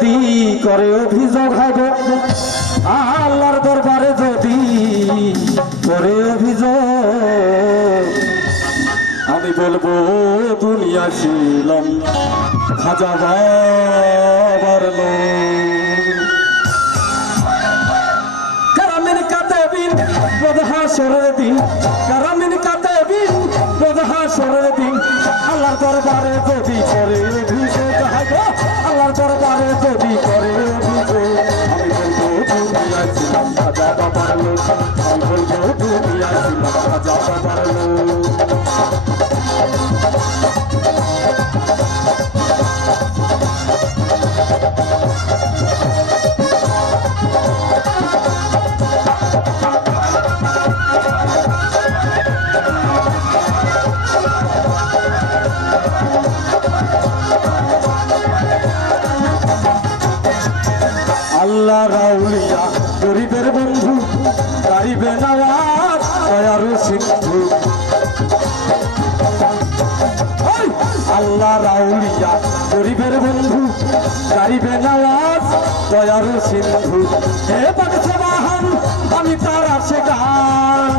যদি করে অভিযোগ হবে, আল্লাহর দরবারে যদি করে অভিযোগ, আমি বলবো দুনিয়া ছিলাম খাজা বাবার লোক। কারামিন কাতাবিন বদহাসরের দিন, কারামিন কাতাবিন বদহাসরের দিন, আল্লাহর দরবারে যদি করে অভিযোগ, আল্লাহর দরবারে যদি করে অভিযোগ, আমি বলবো দুনিয়া ছিলাম খাজা বাবার লোক, আমি বলবো দুনিয়া ছিলাম খাজা বাবার লোক। আল্লাহ রাউলিয়া গরিবের বন্ধু, গাইবে নওয়াজ দয়ার সিন্ধু। আল্লাহ রাউলিয়া গরিবের বন্ধু, গাইবে নওয়াজ দয়ার সিন্ধু। হে পাগছে বাহান আমি তার আসে গান,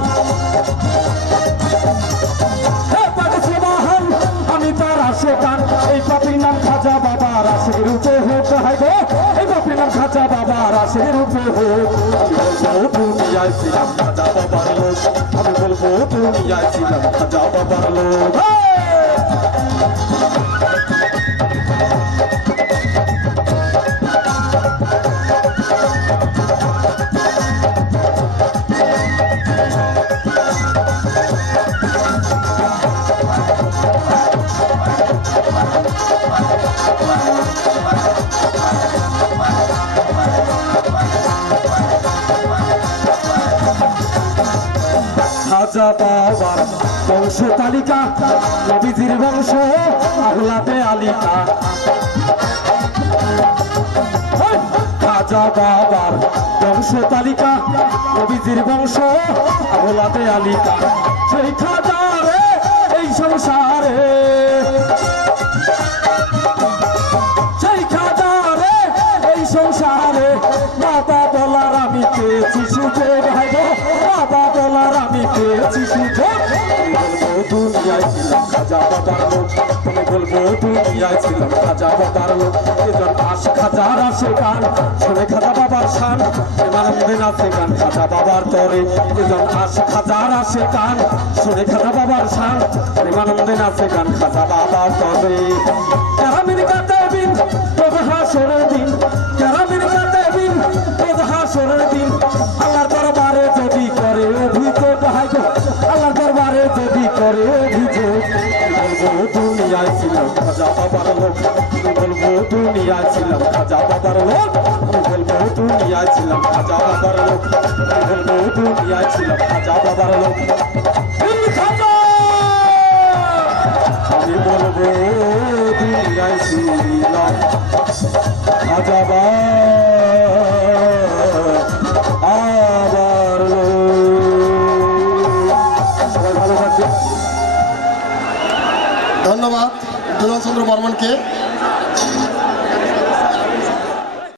হে পাগছে বাহান আমি তার আসে গান। এই পাপির নাম খাজা বাবার আসে রূপে হতে হয় গো, এই পাপির নাম খাজা বাবার আসে রূপে হোক। আমি বলবো দুনিয়ায় ছিলাম খাজা বাবার লোক, আমি বলবো দুনিয়ায় ছিলাম খাজা বাবার লোক। খাজা বাবার বংশ তালিকা, নবীজির বংশ আহলাদে আলিকা। খাজা বাবার বংশ তালিকা, নবীজির বংশ আহলাদে আলিকা। সেই খাজারে এই সংসারে, সেই খাজারে এই সংসারে, বাবা বলার আমি পেয়েছি সুযোগ, বাবা বলার আমি পেয়েছি সুযোগ। বলবো দুনিয়ায় ছিলাম খাজা বাবার লোক, তুমি বলবো দুনিয়ায় ছিলাম খাজা বাবার লোক। এজন আশ খাজার আসে গান, শুনে খাজা বাবার শান, প্রেমানন্দে নাচে গান খাজা বাবার তরে। এজন আশ খাজার আসে গান, শুনে খাজা বাবার শান, প্রেমানন্দে নাচে গান খাজা বাবার তরে। কারামিন কাতাবিন বদহাসরের দিন, কারামিন কাতাবিন বদহাসরের দিন, আল্লাহর দরবারে যদি করে অভিযোগ, আল্লাহর দরবারে যদি করে অভিযোগ, বলবো দুনিয়ায় ছিলাম খাজা বাবার লোক, বলবো দুনিয়ায় ছিলাম খাজা বাবার লোক, বলবো দুনিয়ায় ছিলাম খাজা বাবার লোক, বলবো দুনিয়ায় ছিলাম খাজা বাবার লোক। আমি বলবো দুনিয়ায় ছিলাম খাজা বাবার লোক। সবাই ভালো থাকবে। ধন্যবাদ দুলাল চন্দ্র বর্মনকে।